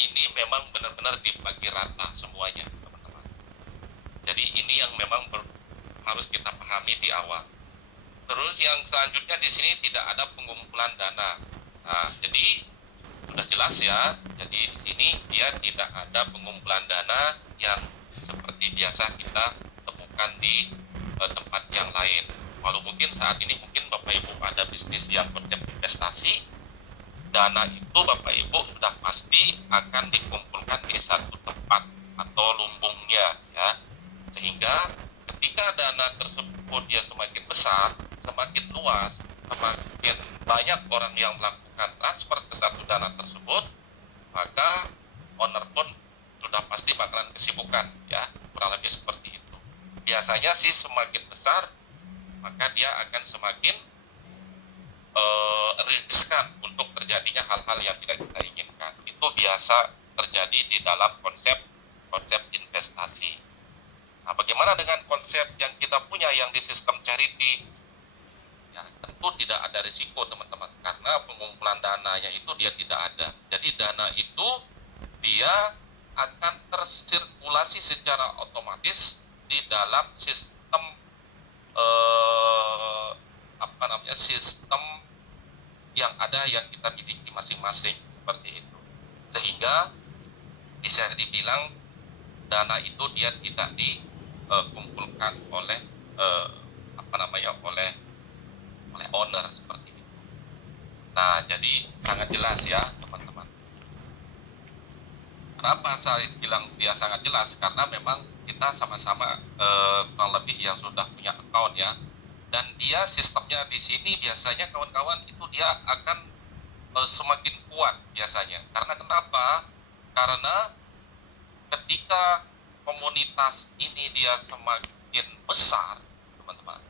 ini memang benar-benar dibagi rata semuanya, teman-teman. Jadi ini yang memang harus kita pahami di awal. Terus yang selanjutnya di sini tidak ada pengumpulan dana. Nah, jadi sudah jelas ya. Jadi di sini dia tidak ada pengumpulan dana yang seperti biasa kita temukan di tempat yang lain. Walau mungkin saat ini mungkin Bapak Ibu ada bisnis yang konsep investasi, dana itu Bapak Ibu sudah pasti akan dikumpulkan di satu tempat atau lumbungnya ya. Sehingga ketika dana tersebut dia semakin besar, semakin luas, semakin banyak orang yang melakukan transfer ke satu dana tersebut, maka owner pun sudah pasti bakalan kesibukan ya, kurang lebih seperti itu. Biasanya sih semakin besar, maka dia akan semakin riskan untuk terjadinya hal-hal yang tidak kita inginkan. Itu biasa terjadi di dalam konsep investasi. Nah, bagaimana dengan konsep yang kita punya yang di sistem charity? Ya, tentu tidak ada risiko teman-teman, karena pengumpulan dananya itu dia tidak ada. Jadi dana itu dia akan tersirkulasi secara otomatis di dalam sistem sistem yang ada yang kita miliki masing-masing seperti itu. Sehingga bisa dibilang dana itu dia tidak dikumpulkan oleh oleh owner seperti itu. Nah, jadi sangat jelas ya teman-teman. Kenapa saya bilang dia sangat jelas? Karena memang kita sama-sama kurang lebih yang sudah punya account ya. Dan dia sistemnya di sini biasanya kawan-kawan itu dia akan semakin kuat biasanya. Karena kenapa? Karena ketika komunitas ini dia semakin besar, teman-teman,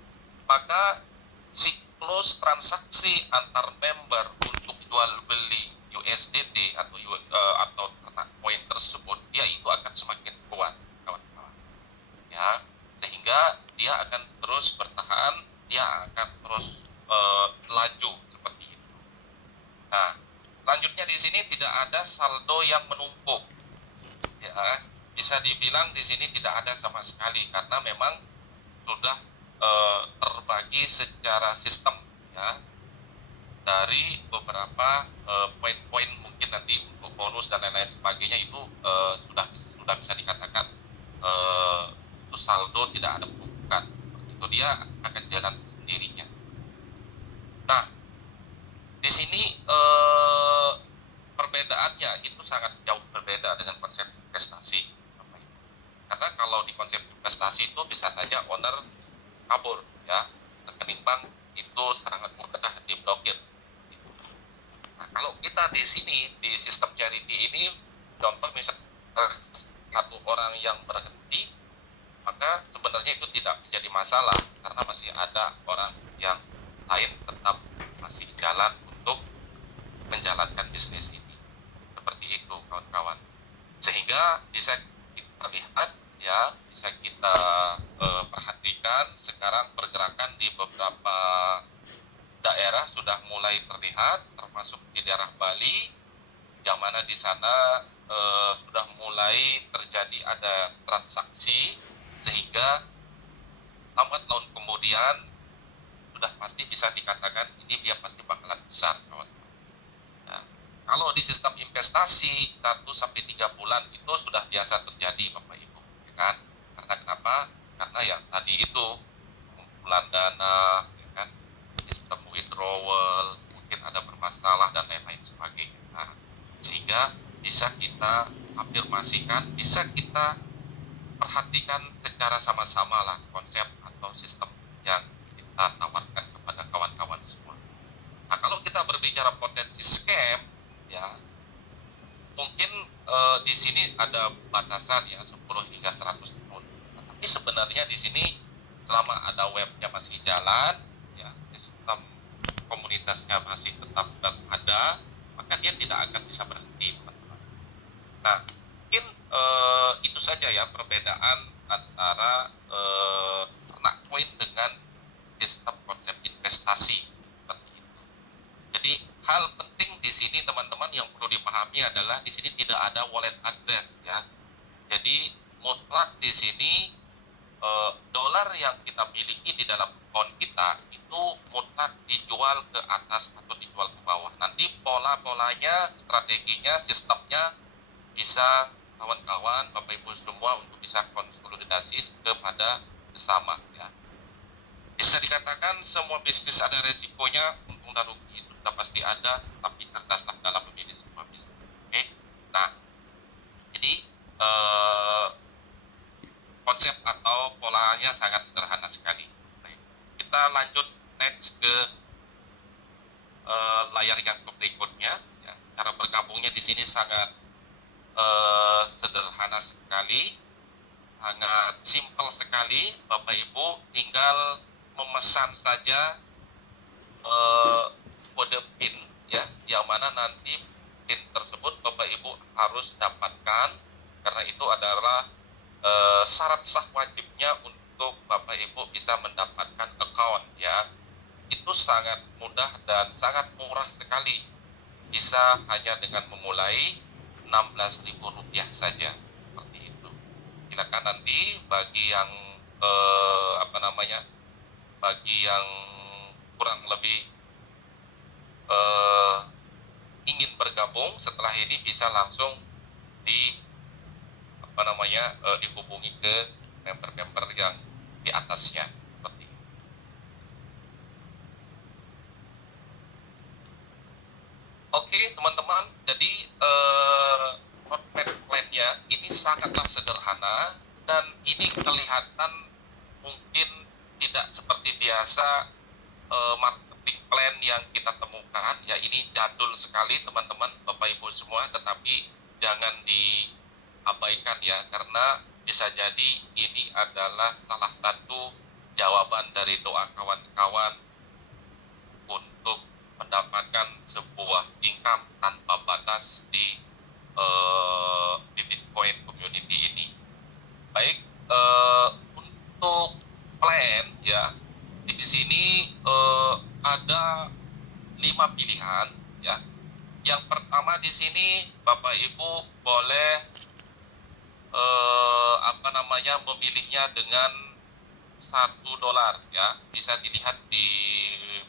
maka siklus transaksi antar member untuk jual beli USDT atau koin tersebut dia itu akan semakin kuat, kawan-kawan. Ya, sehingga dia akan terus bertahan, dia akan terus laju seperti itu. Nah, selanjutnya di sini tidak ada saldo yang menumpuk. Ya, bisa dibilang di sini tidak ada sama sekali karena memang sudah terbagi secara sistem ya, dari beberapa poin-poin mungkin nanti untuk bonus dan lain-lain sebagainya itu sudah bisa dikatakan itu saldo tidak ada penumpukan. Itu dia akan jalan sendirinya. Nah, di sini perbedaannya itu sangat jauh berbeda dengan konsep investasi. Karena kalau di konsep investasi itu bisa saja owner kabur ya, rekening bank itu sangat mudah diblokir. Nah, kalau kita di sini di sistem charity ini, contoh misalnya satu orang yang berhenti, maka sebenarnya itu tidak menjadi masalah karena masih ada orang yang lain tetap masih jalan untuk menjalankan bisnis ini. Seperti itu kawan-kawan. Sehingga bisa kita lihat ya, bisa kita perhatikan sekarang pergerakan di beberapa daerah sudah mulai terlihat, termasuk di daerah Bali, yang mana di sana sudah mulai terjadi ada transaksi, sehingga lambat laun kemudian sudah pasti bisa dikatakan ini dia pasti bakalan besar, kawan-kawan. Ya. Kalau di sistem investasi 1-3 bulan itu sudah biasa terjadi, Bapak Ibu, ya kan? Karena kenapa? Karena yang tadi itu pengumpulan dana, ya kan? Sistem withdrawal mungkin ada bermasalah dan lain-lain sebagainya. Nah, sehingga bisa kita afirmasikan, bisa kita perhatikan secara sama-sama lah konsep atau sistem yang kita tawarkan kepada kawan-kawan semua. Nah, kalau kita berbicara potensi scam, ya mungkin di sini ada batasan ya 10 hingga 100 tahun. Nah, tapi sebenarnya di sini selama ada webnya masih jalan, ya sistem komunitasnya masih tetap ada, maka dia tidak akan bisa berhenti, teman-teman. Nah, mungkin itu saja ya perbedaan antara ternak koin dengan sistem konsep investasi seperti itu. Jadi hal penting di sini teman-teman yang perlu dipahami adalah di sini tidak ada wallet address ya. Jadi mutlak di sini dolar yang kita miliki di dalam account kita itu mutlak dijual ke atas atau dijual ke bawah. Nanti pola-polanya, strateginya, sistemnya bisa kawan-kawan, Bapak Ibu semua untuk bisa konsolidasi kepada bersama ya. Bisa dikatakan semua bisnis ada resikonya, untung dan rugi itu sudah pasti ada, tapi cerdaslah dalam memilih sebuah bisnis. Oke. Nah, jadi konsep atau polanya sangat sederhana sekali. Baik. Kita lanjut next ke layar yang berikutnya. Ya. Cara bergabungnya di sini sangat sederhana sekali, sangat simpel sekali. Bapak Ibu tinggal memesan saja kode PIN ya, yang mana nanti PIN tersebut Bapak Ibu harus dapatkan, karena itu adalah syarat sah wajibnya untuk Bapak Ibu bisa mendapatkan account ya. Itu sangat mudah dan sangat murah sekali. Bisa hanya dengan memulai Rp16.000 saja. Seperti itu. Silakan nanti bagi yang bagi yang kurang lebih ingin bergabung setelah ini bisa langsung dihubungi ke member-member yang di atasnya seperti itu. Oke teman-teman, jadi plan-nya ini sangatlah sederhana dan ini kelihatan mungkin tidak seperti biasa marketing plan yang kita temukan ya. Ini jadul sekali teman-teman, Bapak Ibu semua, tetapi jangan diabaikan ya, karena bisa jadi ini adalah salah satu jawaban dari doa kawan-kawan untuk mendapatkan sebuah income tanpa batas di Bitcoin community ini. Baik, untuk plan ya, di sini ada 5 pilihan ya. Yang pertama di sini Bapak Ibu boleh memilihnya dengan $1 ya. Bisa dilihat di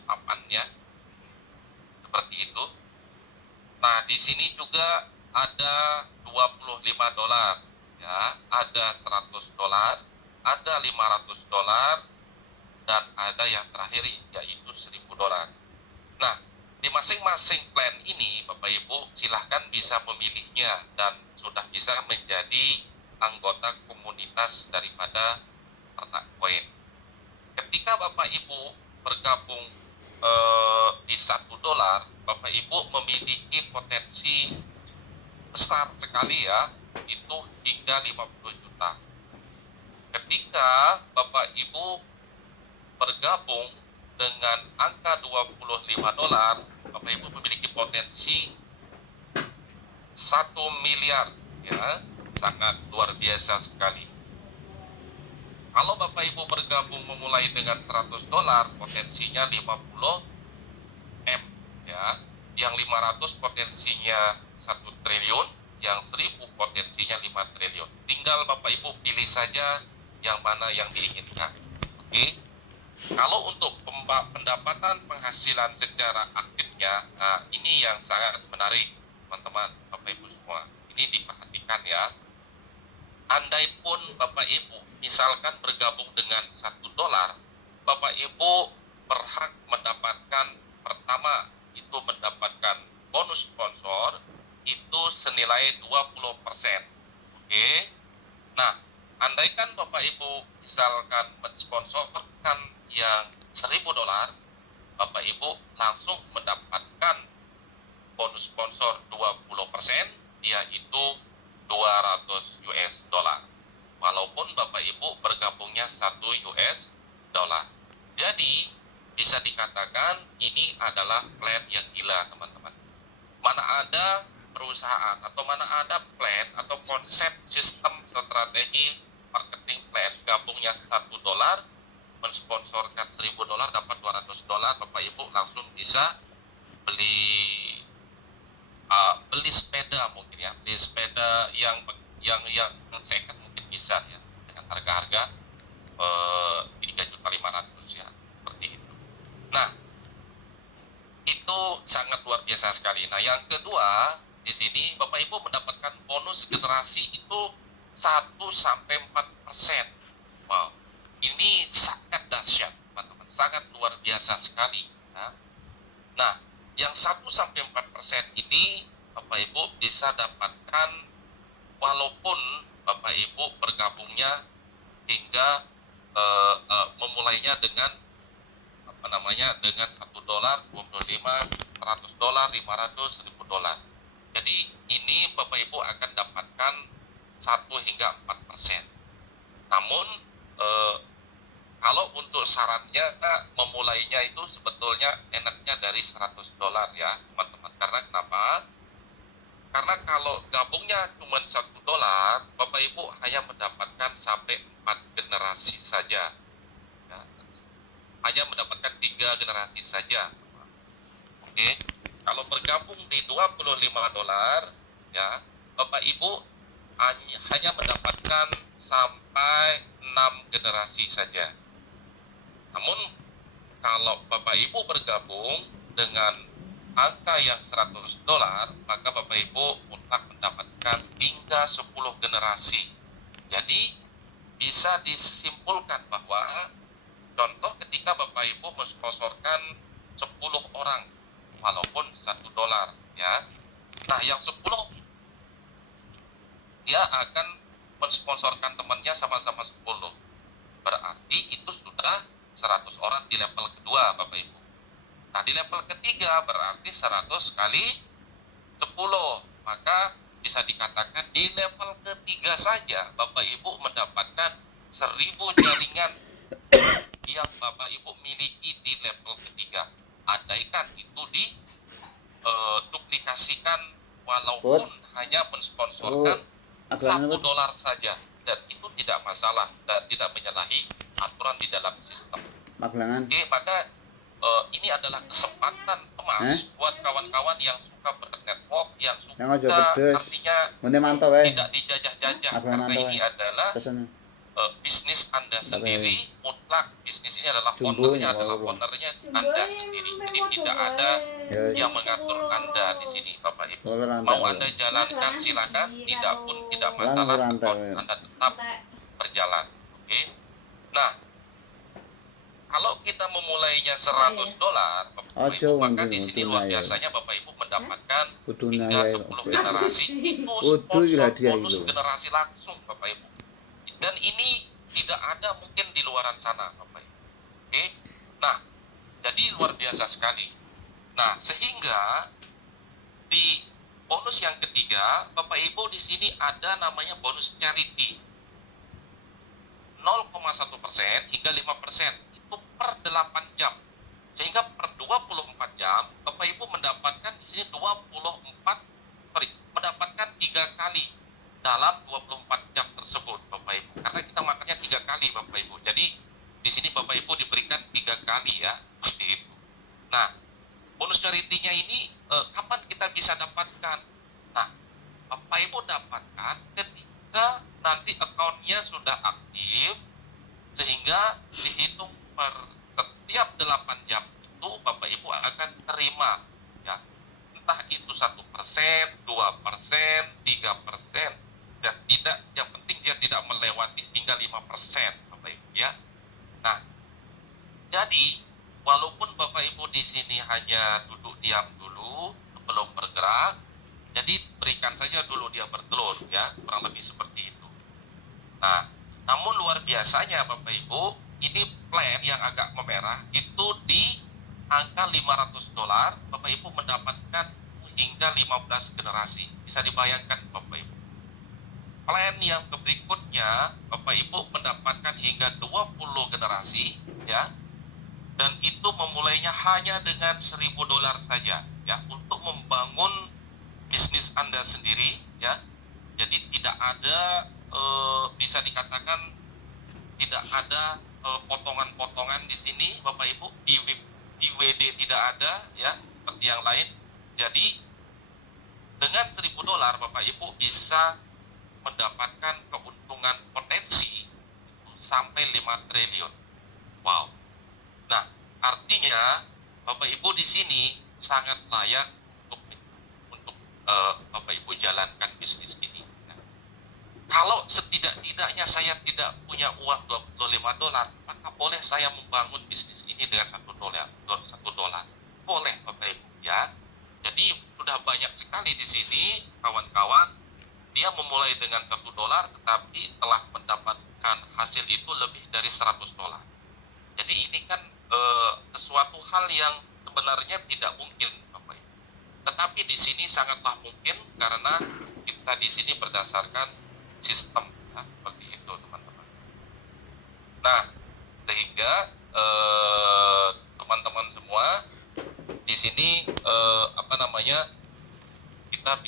papannya seperti itu. Nah, di sini juga ada $25 ya, ada $100, ada $500 dan ada yang terakhir yaitu $1.000. Nah, di masing-masing plan ini Bapak Ibu silahkan bisa memilihnya dan sudah bisa menjadi anggota komunitas daripada ternak koin. Ketika Bapak Ibu bergabung di $1, Bapak Ibu memiliki potensi besar sekali ya, itu hingga 50 juta. Ketika Bapak Ibu bergabung dengan angka $25, Bapak Ibu memiliki potensi 1 miliar ya, sangat luar biasa sekali. Kalau Bapak Ibu bergabung memulai dengan $100, potensinya 50 M ya, yang 500 potensinya 1 triliun, yang 1000 potensinya 5 triliun. Tinggal Bapak Ibu pilih saja yang mana yang diinginkan. Oke. Kalau untuk pendapatan penghasilan secara aktifnya, nah ini yang sangat menarik teman-teman, Bapak Ibu semua. Ini diperhatikan ya. Andai pun Bapak Ibu misalkan bergabung dengan $1, Bapak Ibu berhak mendapatkan, pertama itu mendapatkan bonus sponsor itu senilai 20%. Oke. Nah, andaikan Bapak Ibu misalkan mensponsorkan yang $1.000, Bapak Ibu langsung mendapatkan bonus sponsor 20%, yaitu $200. Walaupun Bapak Ibu bergabungnya $1. Jadi bisa dikatakan ini adalah plan yang gila teman-teman. Mana ada perusahaan atau mana ada plan atau konsep sistem strategi marketing plan gabungnya $1, mensponsorkan $1.000 dapat $200, Bapak Ibu langsung bisa beli beli sepeda mungkin ya, beli sepeda yang second mungkin bisa ya dengan harga-harga 3.500.000 ya, seperti itu. Nah, itu sangat luar biasa sekali. Nah, yang kedua di sini Bapak Ibu mendapatkan bonus generasi itu 1-4%. Wow, ini sangat dahsyat, teman-teman, sangat luar biasa sekali. Ya. Nah, yang 1-4% ini Bapak Ibu bisa dapatkan walaupun Bapak Ibu bergabungnya hingga memulainya dengan dengan $1, $25, $100, $500, $1.000. Jadi ini Bapak Ibu akan dapatkan 1-4%. Namun kalau untuk syaratnya memulainya itu sebetulnya enaknya dari $100 ya teman-teman. Karena kenapa? Karena kalau gabungnya cuma $1, Bapak Ibu hanya mendapatkan sampai 4 generasi saja. Ya, hanya mendapatkan 3 generasi saja. Oke, kalau bergabung di $25 ya, Bapak Ibu hanya mendapatkan sampai 6 generasi saja. Namun kalau Bapak Ibu bergabung dengan angka yang $100, maka Bapak Ibu mutlak mendapatkan hingga 10 generasi. Jadi bisa disimpulkan bahwa contoh ketika Bapak Ibu mensponsorkan 10 orang walaupun $1 ya. Nah, yang 10 dia akan mensponsorkan temannya sama-sama 10. Berarti itu sudah 100 orang di level kedua Bapak Ibu. Nah, di level ketiga berarti 100 kali 10. Maka bisa dikatakan di level ketiga saja Bapak Ibu mendapatkan 1000 jaringan yang Bapak Ibu miliki di level ketiga. Andaikan itu duplikasikan walaupun hanya mensponsorkan $1 saja, dan itu tidak masalah dan tidak menyalahi aturan di dalam sistem. Oke, maka ini adalah kesempatan emas buat kawan-kawan yang suka bernetwork, yang suka artinya tidak dijajah-jajah, karena ini adalah bisnis Anda sendiri, mutlak bisnis ini adalah ownernya Anda sendiri. Jadi tidak ada yang mengatur Anda di sini Bapak Ibu. Mau Anda jalankan silakan, tidak pun tidak masalah, Anda tetap berjalan. Oke. Nah, kalau kita memulainya $100, Bapak Ibu, maka di sini luar biasanya Bapak Ibu mendapatkan hingga 10 generasi itu sponsor bonus generasi langsung Bapak Ibu. Dan ini tidak ada mungkin di luaran sana Bapak Ibu. Oke. Nah, jadi luar biasa sekali. Nah, sehingga di bonus yang ketiga, Bapak Ibu, di sini ada namanya bonus charity. 0,1% hingga 5% itu per 8 jam. Sehingga per 24 jam Bapak Ibu mendapatkan di sini mendapatkan 3 kali dalam 24 jam tersebut Bapak Ibu. Karena kita makannya 3 kali Bapak Ibu. Jadi di sini Bapak Ibu diberikan 3 kali ya, seperti itu. Nah, bonus charity-nya ini kapan kita bisa dapatkan? Nah, Bapak Ibu dapatkan ketika nanti akunnya sudah aktif, sehingga dihitung per setiap 8 jam itu Bapak Ibu akan terima ya, entah itu 1%, 2%, 3%, dan tidak, yang penting dia tidak melewati hingga 5% Bapak Ibu ya. Nah, jadi walaupun Bapak Ibu di sini hanya duduk diam dulu, belum bergerak, jadi berikan saja dulu dia bertelur ya, kurang lebih seperti itu. Nah, namun luar biasanya Bapak Ibu, ini plan yang agak memerah itu di angka $500, Bapak Ibu mendapatkan hingga 15 generasi. Bisa dibayangkan Bapak Ibu. Plan yang berikutnya Bapak Ibu mendapatkan hingga 20 generasi ya. Dan itu memulainya hanya dengan $1.000 saja ya, untuk membangun bisnis Anda sendiri ya. Jadi tidak ada bisa dikatakan tidak ada potongan-potongan di sini Bapak Ibu, di WD tidak ada ya seperti yang lain. Jadi Dengan $1.000 Bapak Ibu bisa mendapatkan keuntungan potensi sampai 5 triliun. Wow. Nah, artinya Bapak Ibu di sini sangat layak untuk Bapak Ibu jalankan bisnis ini. Nah, kalau setidak-tidaknya saya tidak punya uang $25, maka boleh saya membangun bisnis ini dengan $1. Boleh Bapak Ibu ya. Jadi sudah banyak sekali di sini kawan-kawan, dia memulai dengan $1 tetapi telah mendapatkan hasil itu lebih dari $100. Jadi ini kan sesuatu hal yang sebenarnya tidak mungkin Bapak Ibu. Tetapi di sini sangatlah mungkin karena kita di sini berdasarkan sistem, nah, seperti itu teman-teman. Nah, sehingga teman-teman semua di sini kita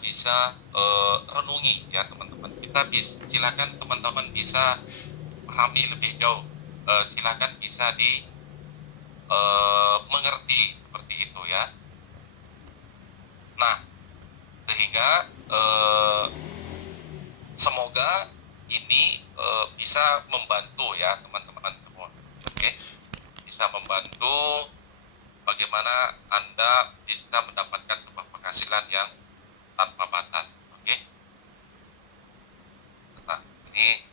bisa renungi ya teman-teman. Silakan teman-teman bisa pahami lebih jauh. Silakan bisa mengerti seperti itu ya. Nah, sehingga semoga ini bisa membantu ya teman-teman semua. Oke, bisa membantu bagaimana Anda bisa mendapatkan sebuah penghasilan yang tanpa batas. Oke. Nah, ini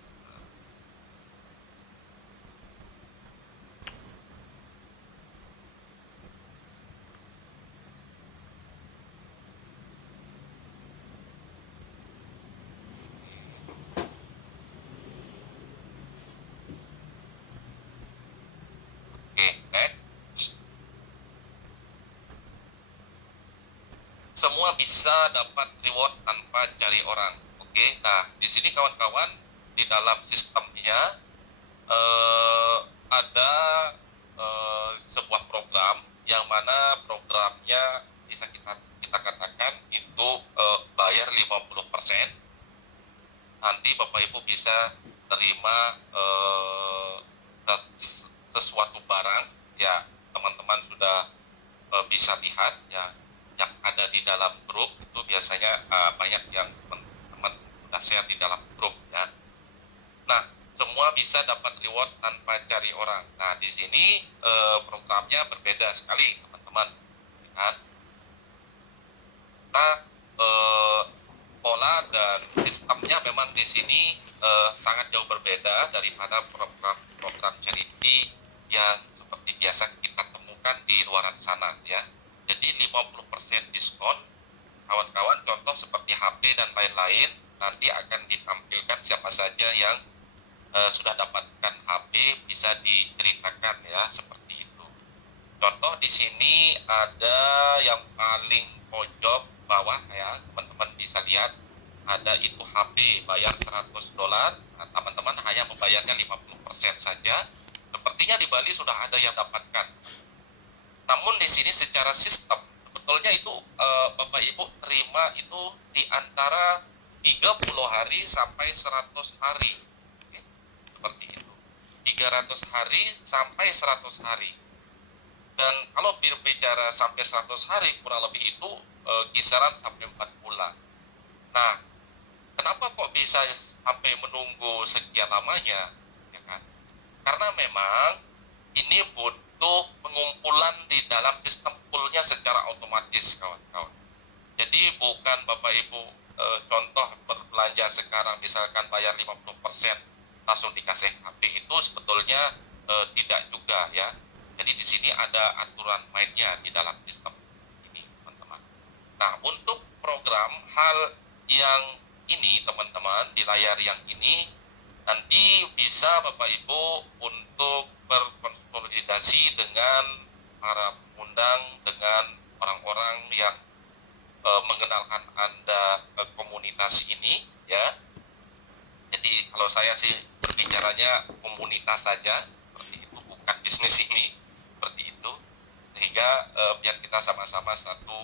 oke, semua bisa dapat reward tanpa cari orang. Oke, nah di sini kawan-kawan di dalam sistemnya ada sebuah program yang mana programnya bisa kita katakan itu bayar 50%. Nanti Bapak Ibu bisa terima sesuatu barang ya, teman-teman sudah bisa lihat ya yang ada di dalam grup itu biasanya banyak yang teman-teman sudah share di dalam grup ya. Nah, semua bisa dapat reward tanpa cari orang. Nah, di sini programnya berbeda sekali teman-teman kan. Nah, pola dan sistemnya memang di sini sangat jauh berbeda daripada program charity yang seperti biasa kita temukan di luar sana ya. Jadi 50% diskon, kawan-kawan, contoh seperti HP dan lain-lain, nanti akan ditampilkan siapa saja yang sudah dapatkan HP bisa diceritakan ya, seperti itu. Contoh di sini ada yang paling pojok bawah ya, teman-teman bisa lihat ada itu HP bayar $100. Nah, teman-teman hanya membayarnya 50% saja. Sepertinya di Bali sudah ada yang dapatkan. Namun di sini secara sistem sebetulnya itu Bapak Ibu terima itu di antara 30 hari sampai 100 hari. Oke, seperti itu. 300 hari sampai 100 hari. Dan kalau berbicara sampai 100 hari kurang lebih itu kisaran sampai 4 bulan. Nah, kenapa kok bisa sampai menunggu sekian lamanya? Ya kan? Karena memang ini butuh pengumpulan di dalam sistem poolnya secara otomatis, kawan-kawan. Jadi bukan Bapak Ibu contoh berbelanja sekarang misalkan bayar 50% langsung dikasih HP, itu sebetulnya tidak juga ya. Jadi di sini ada aturan mainnya di dalam sistem ini, teman-teman. Nah, untuk program hal yang ini, teman-teman, di layar yang ini nanti bisa Bapak Ibu untuk berkonsolidasi dengan para pengundang, dengan orang-orang yang mengenalkan Anda komunitas ini ya. Jadi kalau saya sih berbicaranya komunitas saja, seperti itu, bukan bisnis ini, seperti itu. Sehingga biar kita sama-sama satu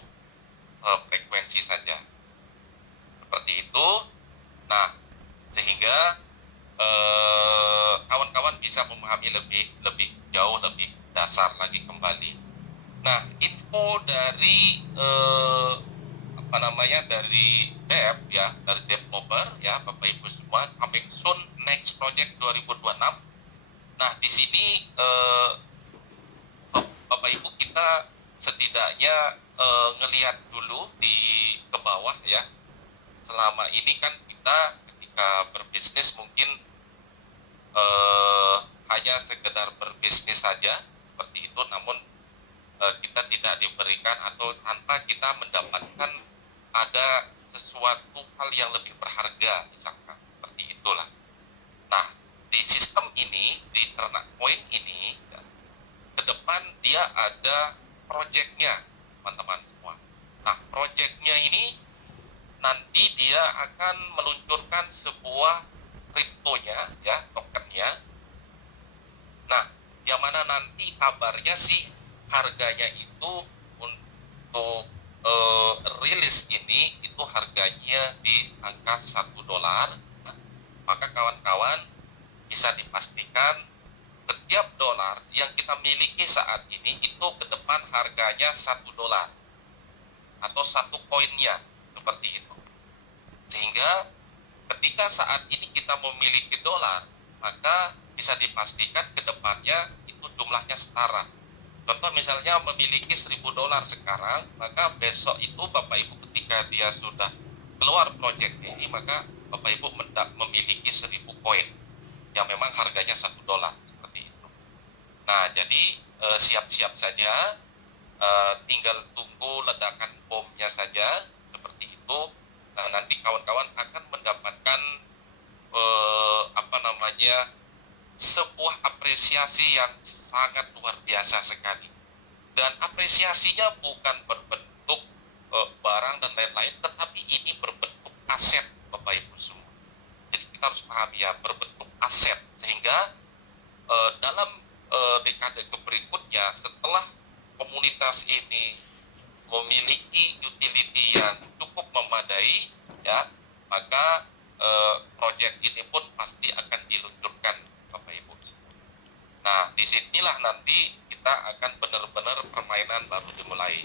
frekuensi saja, seperti itu. Nah, sehingga kawan-kawan bisa memahami lebih jauh, lebih dasar lagi kembali. Nah, info dari dari dev ya, dari developer ya, Bapak Ibu semua, coming soon next project 2026. Nah, di sini Bapak Ibu kita setidaknya ngelihat dulu di ke bawah ya. Selama ini kan kita ketika berbisnis mungkin hanya sekedar berbisnis saja seperti itu, namun kita tidak diberikan atau tanpa kita mendapatkan ada sesuatu hal yang lebih berharga, misalkan seperti itulah. Nah, di sistem ini, di ternak point ini, ke depan dia ada projectnya, teman-teman semua. Nah, projectnya ini nanti dia akan meluncurkan sebuah kriptonya, ya, tokennya. Nah, yang mana nanti kabarnya sih harganya itu untuk rilis ini itu harganya di angka $1. Nah, maka kawan-kawan bisa dipastikan setiap dolar yang kita miliki saat ini itu ke depan harganya $1 atau satu koinnya seperti itu. Sehingga ketika saat ini kita memiliki dolar, maka bisa dipastikan ke depannya itu jumlahnya setara. Contoh misalnya memiliki $1.000 sekarang, maka besok itu Bapak Ibu ketika dia sudah keluar proyek ini, maka Bapak Ibu memiliki 1.000 koin yang memang harganya $1 seperti itu. Nah, jadi siap-siap saja, tinggal tunggu ledakan bomnya saja seperti itu. Nah, nanti kawan-kawan akan mendapatkan sebuah apresiasi yang sangat luar biasa sekali. Dan apresiasinya bukan berbentuk barang dan lain-lain, tetapi ini berbentuk aset, Bapak Ibu semua. Jadi kita harus pahami ya, berbentuk aset. Sehingga dalam dekade berikutnya, setelah komunitas ini memiliki utility yang cukup memadai, ya, maka proyek ini pun pasti akan diluncurkan, Bapak Ibu. Nah, disinilah nanti kita akan benar-benar permainan baru dimulai.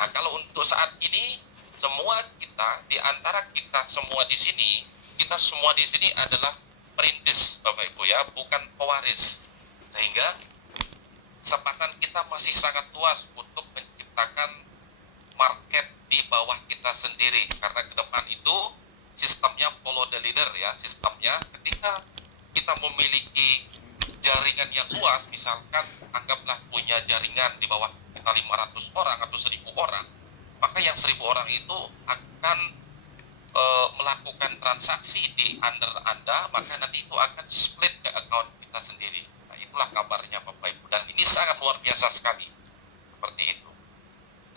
Nah, kalau untuk saat ini, semua kita, di antara kita semua di sini, kita semua di sini adalah perintis, Bapak Ibu ya, bukan pewaris. Sehingga kesempatan kita masih sangat luas untuk menciptakan market di bawah kita sendiri, karena ke depan itu sistemnya follow the leader ya, sistemnya ketika kita memiliki jaringan yang luas, misalkan anggaplah punya jaringan di bawah kita 500 orang atau 1.000 orang, maka yang 1.000 orang itu akan melakukan transaksi di under Anda, maka nanti itu akan split ke account kita sendiri. Nah, itulah kabarnya Bapak Ibu, dan ini sangat luar biasa sekali seperti itu.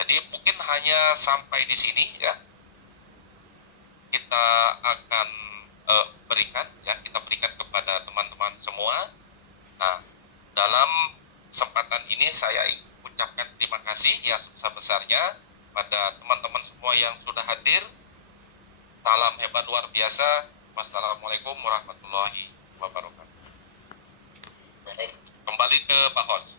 Jadi mungkin hanya sampai di sini ya, kita akan kita berikan kepada teman-teman semua. Nah, dalam kesempatan ini saya ucapkan terima kasih ya sebesar-besarnya pada teman-teman semua yang sudah hadir. Salam hebat luar biasa. Wassalamualaikum warahmatullahi wabarakatuh. Kembali ke Pak Hos.